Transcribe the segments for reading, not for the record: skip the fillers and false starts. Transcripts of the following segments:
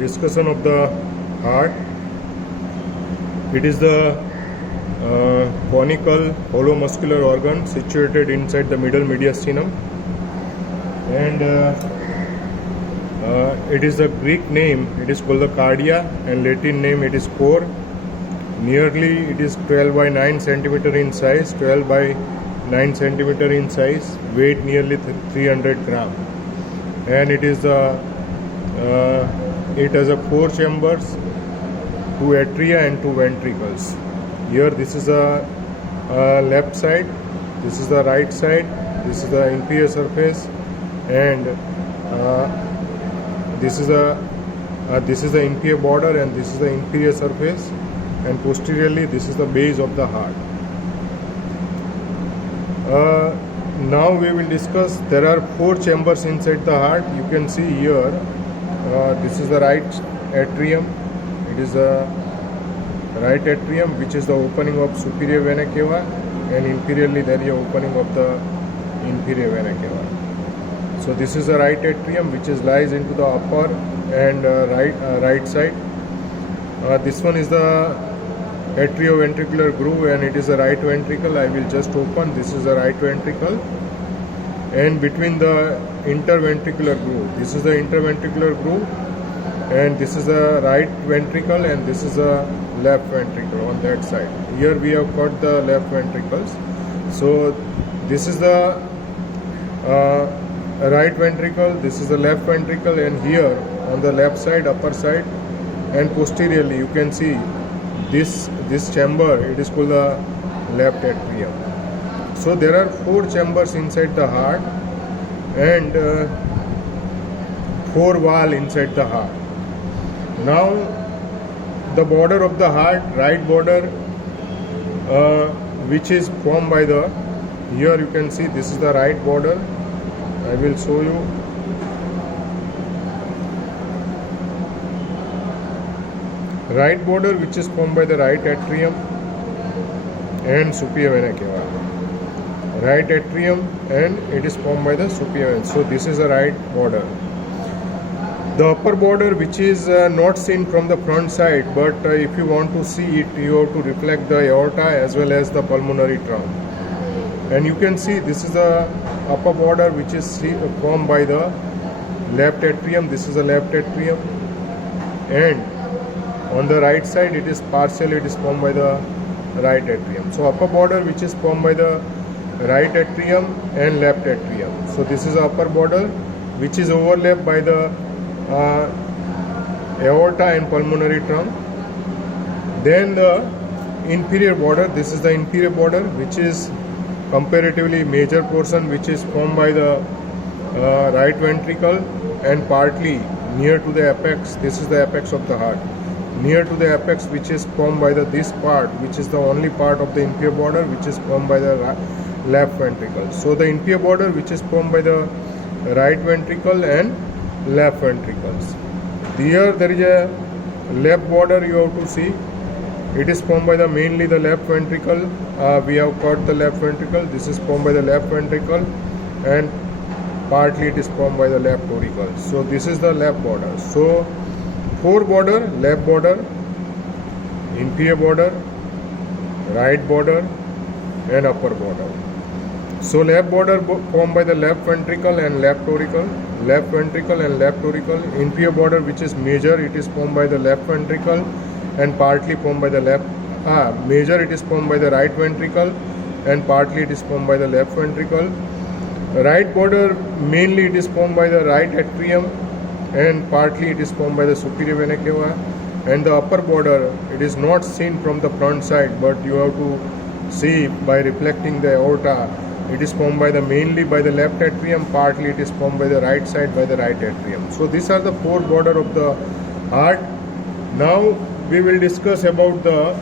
discussion of the heart. It is the conical hollow muscular organ situated inside the middle mediastinum, and it is the Greek name, it is called the cardia, and Latin name it is cor. Nearly it is 12 by 9 centimeter in size, 12 by 9 centimeter in size, weight nearly 300 gram, and it is it has a 4 chambers, 2 atria and 2 ventricles. Here this is the left side, this is the right side, this is the inferior surface, and this is the inferior border, and this is the inferior surface, and posteriorly this is the base of the heart. Now we will discuss, there are 4 chambers inside the heart. You can see here, this is the right atrium. It is the right atrium, which is the opening of superior vena cava, and inferiorly there is a opening of the inferior vena cava. So this is the right atrium, which is lies into the upper and right side. This one is the atrioventricular groove, and it is the right ventricle. I will just open. This is the right ventricle, and between the interventricular groove, this is the interventricular groove, and this is the right ventricle, and this is the left ventricle on that side. Here we have got the left ventricles. So this is the right ventricle, this is the left ventricle, and here on the left side, upper side, and posteriorly you can see this chamber, it is called the left atrium. So there are 4 chambers inside the heart, and 4 valves inside the heart. Now the border of the heart, right border, which is formed by the, here you can see this is the right border. I will show you. Right border, which is formed by the right atrium and superior vena cava. Right atrium, and it is formed by the superior vena. So this is the right border. The upper border, which is not seen from the front side, but if you want to see it, you have to reflect the aorta as well as the pulmonary trunk. And you can see this is the upper border, which is formed by the left atrium. This is the left atrium, and on the right side it is partially it is formed by the right atrium. So upper border, which is formed by the right atrium and left atrium. So this is the upper border, which is overlapped by the aorta and pulmonary trunk. Then the inferior border, this is the inferior border, which is comparatively major portion, which is formed by the right ventricle and partly near to the apex. This is the apex of the heart. Near to the apex, which is formed by this part, which is the only part of the inferior border, which is formed by the left ventricle. So the inferior border, which is formed by the right ventricle and left ventricles. Here there is a left border, you have to see. It is formed by the mainly the left ventricle. We have got the left ventricle. This is formed by the left ventricle, and partly it is formed by the left auricle. So this is the left border. So 4 border: left border, inferior border, right border, and upper border. So left border formed by the left ventricle and left auricle, left ventricle and left auricle. Inferior border, which is major, it is formed by the left ventricle and partly formed by the left. Major, it is formed by the right ventricle and partly it is formed by the left ventricle. Right border, mainly it is formed by the right atrium and partly it is formed by the superior vena cava. And the upper border, it is not seen from the front side, but you have to see by reflecting the aorta. It is formed by the mainly by the left atrium, partly it is formed by the right side by the right atrium. So these are the 4 border of the heart. Now we will discuss about the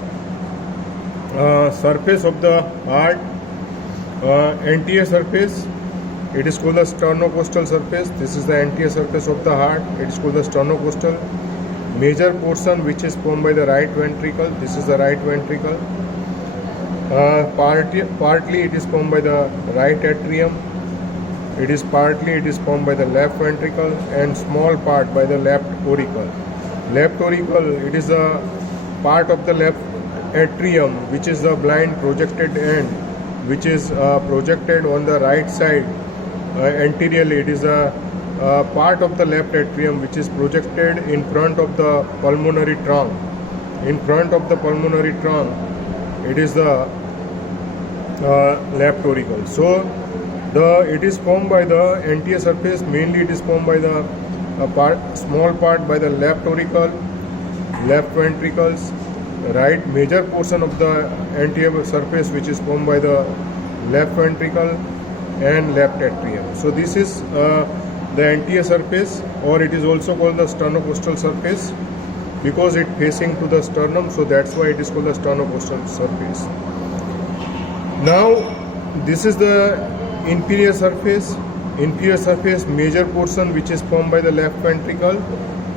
surface of the heart. Anterior surface, it is called the sternocostal surface. This is the anterior surface of the heart. It is called the sternocostal. Major portion, which is formed by the right ventricle. This is the right ventricle. Partly it is formed by the right atrium. It is formed by the left ventricle, and small part by the left auricle. Left auricle, it is a part of the left atrium which is the blind projected end, which is projected on the right side anteriorly. It is a part of the left atrium which is projected in front of the pulmonary trunk. In front of the pulmonary trunk, it is the left auricle. So it is formed by the anterior surface. Mainly it is formed by the small part by the left auricle, left ventricles, right major portion of the anterior surface which is formed by the left ventricle and left atrium. So this is the anterior surface, or it is also called the sternocostal surface because it facing to the sternum, so that's why it is called the sternocostal surface. Now this is the inferior surface. Inferior surface, major portion which is formed by the left ventricle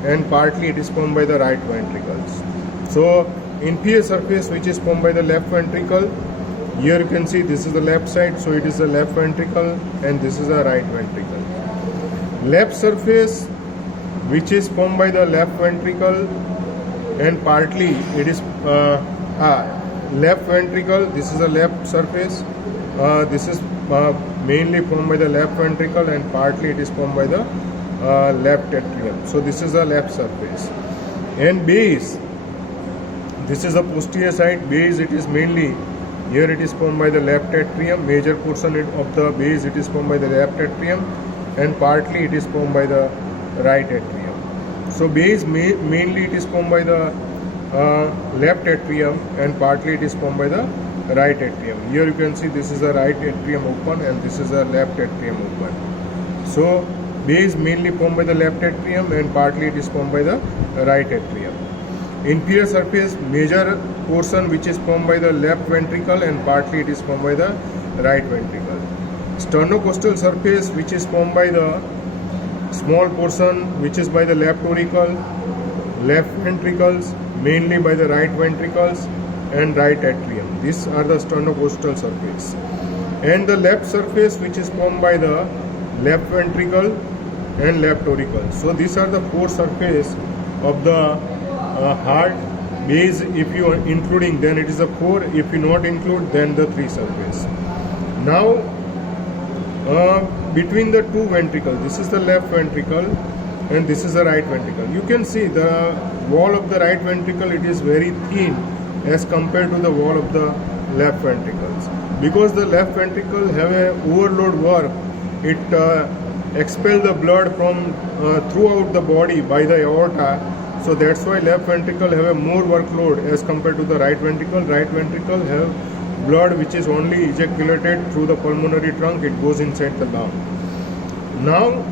and partly it is formed by the right ventricles. So inferior surface which is formed by the left ventricle, here you can see this is the left side, so it is the left ventricle and this is the right ventricle. Left surface which is formed by the left ventricle and partly it is left ventricle, this is the left surface, this is mainly formed by the left ventricle and partly it is formed by the left atrium. So this is the left surface. And base, this is the posterior side. Base, it is mainly, here it is formed by the left atrium. Major portion of the base it is formed by the left atrium and partly it is formed by the right atrium. So base mainly it is formed by the left atrium and partly it is formed by the right atrium. Here you can see this is the right atrium open and this is the left atrium open. So base mainly formed by the left atrium and partly it is formed by the right atrium. Inferior surface, major portion which is formed by the left ventricle and partly it is formed by the right ventricle. Sternocostal surface which is formed by the small portion which is by the left auricle, left ventricles, mainly by the right ventricles and right atrium. These are the sternocostal surface. And the left surface which is formed by the left ventricle and left auricle. So these are the four surface of the heart. Base, if you are including, then it is a 4. If you not include, then the 3 surface. Now between the two ventricles, this is the left ventricle and this is the right ventricle. You can see the wall of the right ventricle, it is very thin as compared to the wall of the left ventricles. Because the left ventricle have a overload work, it expel the blood from throughout the body by the aorta. So that's why left ventricle have a more workload as compared to the right ventricle. Right ventricle have blood which is only ejaculated through the pulmonary trunk, it goes inside the lung. Now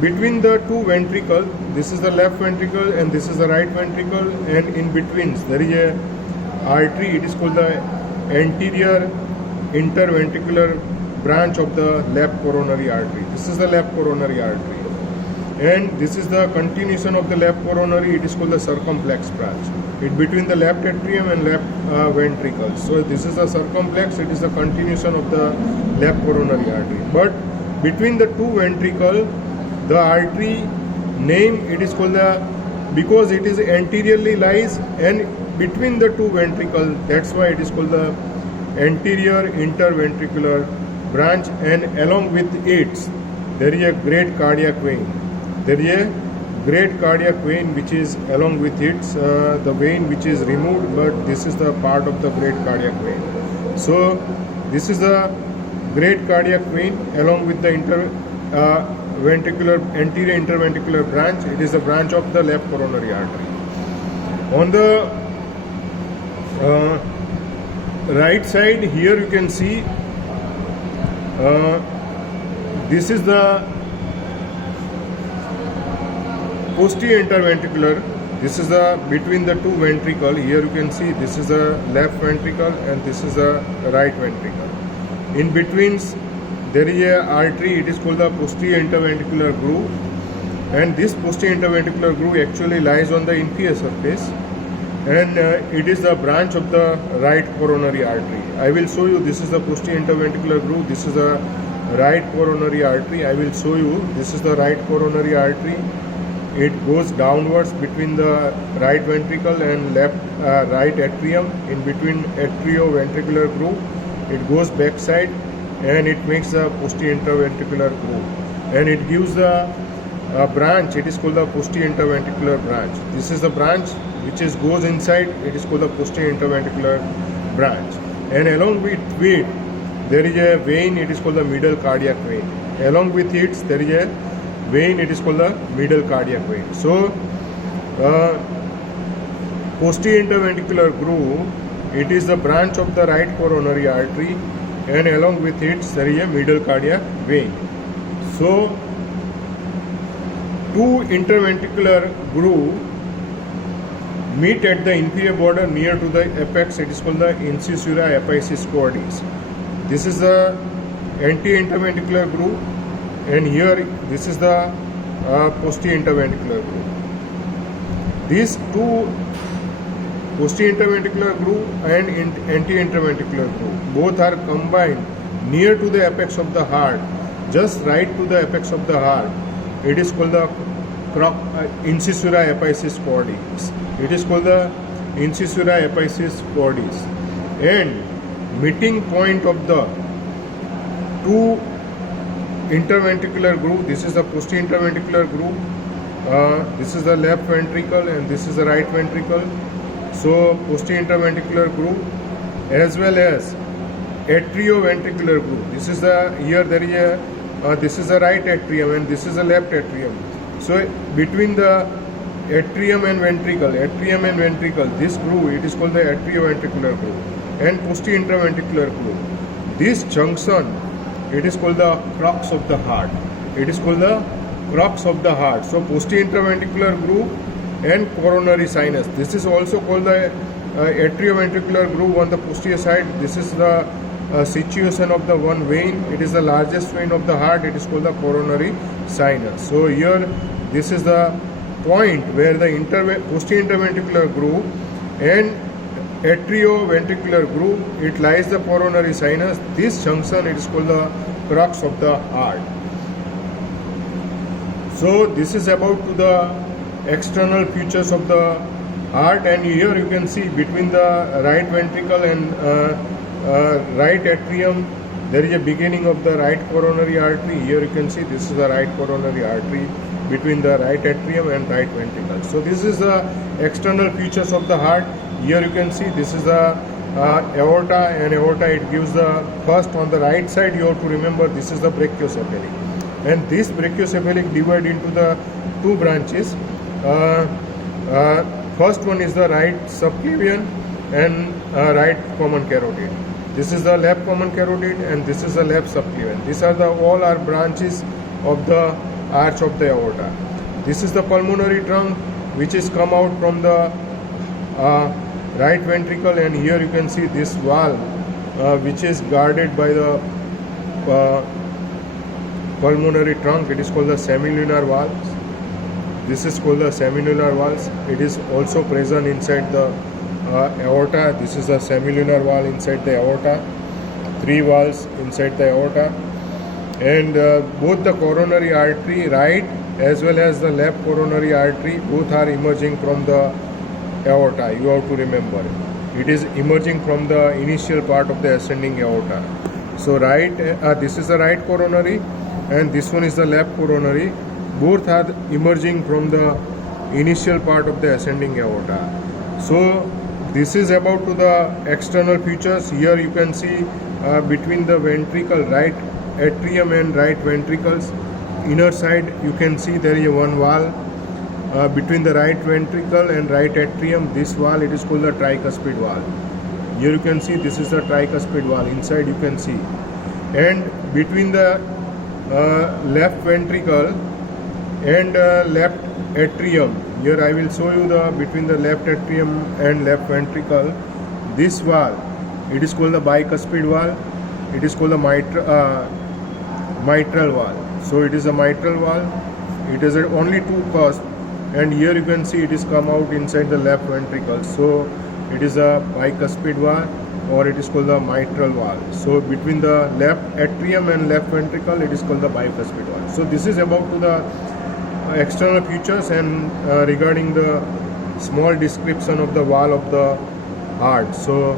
between the two ventricles, this is the left ventricle and this is the right ventricle, and in between there is a artery, it is called the anterior interventricular branch of the left coronary artery. This is the left coronary artery. And this is the continuation of the left coronary, it is called the circumflex branch. It between the left atrium and left ventricle. So this is the circumflex, it is the continuation of the left coronary artery. But between the two ventricle, the artery name it is called the, because it is anteriorly lies and between the two ventricles, that's why it is called the anterior interventricular branch, and along with it there is a great cardiac vein. There is a great cardiac vein which is along with it, the vein which is removed, but this is the part of the great cardiac vein. So this is the great cardiac vein along with the anterior interventricular branch. It is a branch of the left coronary artery. On the right side, here you can see this is the posterior interventricular. This is the between the two ventricle. Here you can see this is the left ventricle and this is the right ventricle. In between there is a artery, it is called the posterior interventricular groove, and this posterior interventricular groove actually lies on the inferior surface, and it is the branch of the right coronary artery. I will show you, this is the posterior interventricular groove, this is the right coronary artery. I will show you, this is the right coronary artery. it goes downwards between the right ventricle and right atrium, in between atrioventricular groove. It goes backside and it makes the posterior interventricular groove, and it gives the branch. It is called the posterior interventricular branch. This is the branch which goes inside. It is called the posterior interventricular branch, and along with it there is a vein. It is called the middle cardiac vein. Along with it there is a vein. It is called the middle cardiac vein. So posterior interventricular groove, it is the branch of the right coronary artery, and along with it there is a middle cardiac vein. So two interventricular groove meet at the inferior border near to the apex. It is called the incisura apicis cordis. This is the anti-interventricular groove, and here this is the posterior interventricular groove. These two, posterior interventricular groove and anti-interventricular groove, both are combined near to the apex of the heart, just right to the apex of the heart. It is called the incisura apicis cordis. It is called the incisura apicis cordis, and meeting point of the two interventricular groove. This is the posterior interventricular groove. This is the left ventricle and this is the right ventricle. So posterior interventricular groove as well as atrioventricular groove. This is the, here there is a this is the right atrium and this is the left atrium. So between the atrium and ventricle, this groove, it is called the atrioventricular groove, and posterior interventricular groove. This junction, it is called the crux of the heart. It is called the crux of the heart. So posterior interventricular groove and coronary sinus. This is also called the atrioventricular groove on the posterior side. This is the situation of the one vein. It is the largest vein of the heart. It is called the coronary sinus. So here this is the point where the posterior interventricular groove and atrioventricular groove, it lies the coronary sinus. This junction, it is called the crux of the heart. So this is about to the external features of the heart, and here you can see between the right ventricle and right atrium there is a beginning of the right coronary artery. Here you can see this is the right coronary artery between the right atrium and right ventricle. So this is the external features of the heart. Here you can see this is the aorta, and aorta, it gives the first on the right side. You have to remember this is the brachiocephalic, and this brachiocephalic divide into the two branches. First one is the right subclavian and right common carotid. This is the left common carotid and this is the left subclavian. These are the all are branches of the arch of the aorta. This is the pulmonary trunk which is come out from the right ventricle, and here you can see this valve which is guarded by the pulmonary trunk. It is called the semilunar valve. This is called the semilunar valve. It is also present inside the aorta. This is the semilunar valve inside the aorta. Three valves inside the aorta, and both the coronary artery, right as well as the left coronary artery, both are emerging from the aorta. You have to remember it is emerging from the initial part of the ascending aorta. So right, this is the right coronary and this one is the left coronary. Both are emerging from the initial part of the ascending aorta. So this is about to the external features. Here you can see between the ventricle, right atrium and right ventricles, inner side you can see there is one valve between the right ventricle and right atrium. This valve, it is called the tricuspid valve. Here you can see this is the tricuspid valve. Inside you can see, and between the left ventricle and left atrium, here I will show you the between the left atrium and left ventricle, this valve, it is called the bicuspid valve. It is called the mitral valve. So it is a mitral valve. It is only two cusps, and here you can see it is come out inside the left ventricle. So it is a bicuspid valve, or it is called the mitral valve. So between the left atrium and left ventricle, it is called the bicuspid valve. So this is about to the external features and regarding the small description of the wall of the heart. So